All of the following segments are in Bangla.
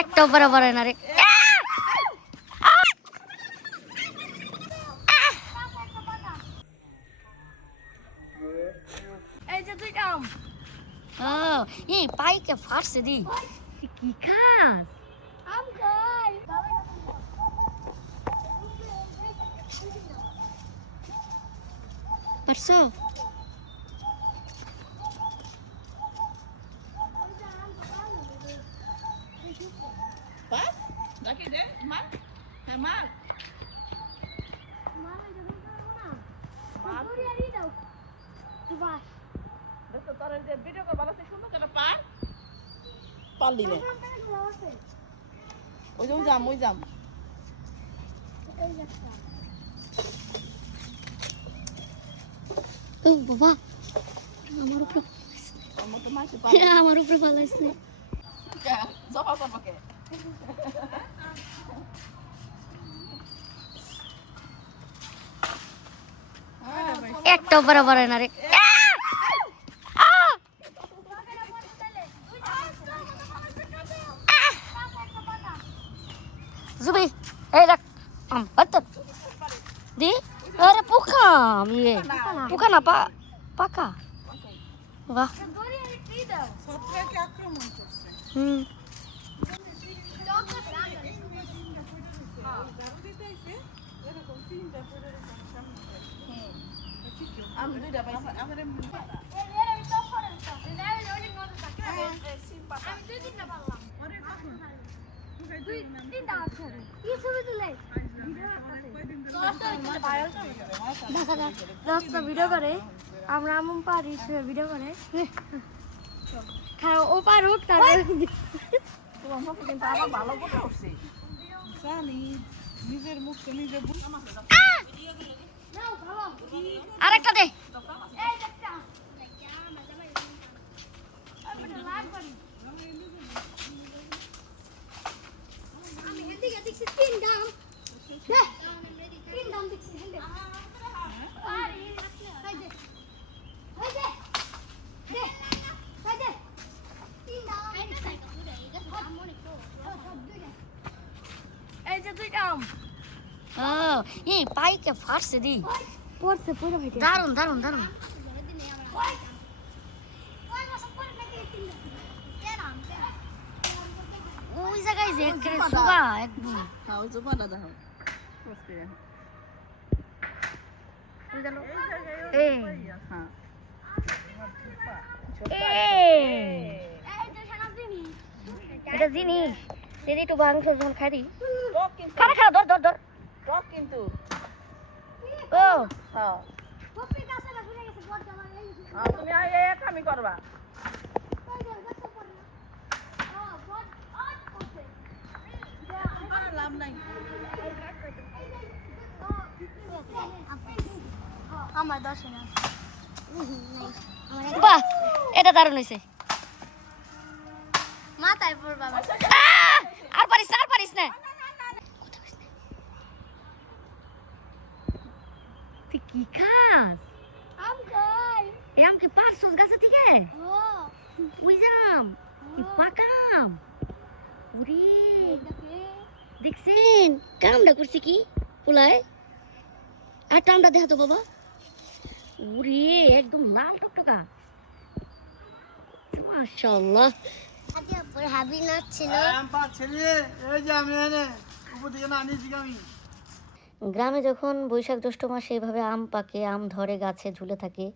একটা বরাবর না রে। এই যে দুইটা আম। ও এই পাইকে ফাটছে দি। কি খাস? আম খাই। পারছো? Pas? Lagi deh, Mar. Mar. Betul taruh dia video ke balas itu mah kenapa? Pali nih. Oi jam. ও বাবা আমার উপরে Kamu tuh masih আমার উপরে ফালাইছে। Ya, soal apa pakai? একটা বরাবর না রে। জুবি এই রাখ আম বাত দি। আরে পোকা ইয়ে পোকা না পাকা। বাহ ছত্রাক আক্রমণ করছে। হুম আমি দুইটা পাইছি। আমার রাস্তা ভিডিও করে আমরা আমন পারি ভিডিও করে খাও ও পারুক তাহলে তোমার মুখে কিন্তু আবার ভালো কথা উঠছে। জানি নিজের মুখে নিজে আরেকটা দে। আমি হেদিকে দেখছি তিন দাম তিন দাম দেখছি হেদিকে এই যে দুইটা আম। ও এই পাইকে ফাটছে দি। পড়ছে পড়ে ভাইটা দারুন দারুন দারুন। ওই জায়গায় যে একেবারে সুবা একদম। হ্যাঁ ওই জোপানা দেখো। এই হ্যাঁ এটা জিনিস যদি একটু মাংস যখন খাই দিই টক কিন্তু খারা খারা ধর ধর ধর। টক কিন্তু ও হ্যাঁ তুমি এক আমি করবা লাভ নাই। আমার 10 না বাহ এটা দারুণ হয়েছে। মাথায় পড়বা আর পারিস না তুই কি খাস? আম খাই এ আম কি পারছস গাছে থেকে? ও ওই জাম কি পাকাম উরি দেখছেন কামটা করছে কি পোলায় আর টামটা দেখা তো বাবা উরি একদম লাল টকটকা মাশাআল্লাহ। আজকে পর হাবি না ছিল গ্রামে যখন বৈশাখ জ্যৈষ্ঠ মাসে এভাবে আম পাকে আম ধরে গাছে ঝুলে থাকে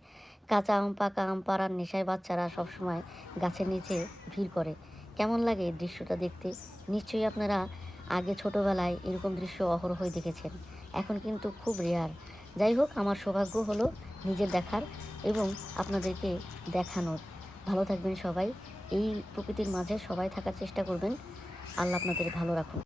কাঁচা আম পাকা আম পাড়ার নেশায় বাচ্চারা সবসময় গাছের নিচে ভিড় করে। কেমন লাগে এই দৃশ্যটা দেখতে? নিশ্চয়ই আপনারা আগে ছোটোবেলায় এরকম দৃশ্য অহরহই দেখেছেন, এখন কিন্তু খুব রেয়ার। যাই হোক আমার সৌভাগ্য হলো নিজের দেখার এবং আপনাদেরকে দেখানোর। ভালো থাকবেন সবাই, এই প্রকৃতির মাঝে সবাই থাকার চেষ্টা করবেন। আল্লাহ আপনাদের ভালো রাখুন।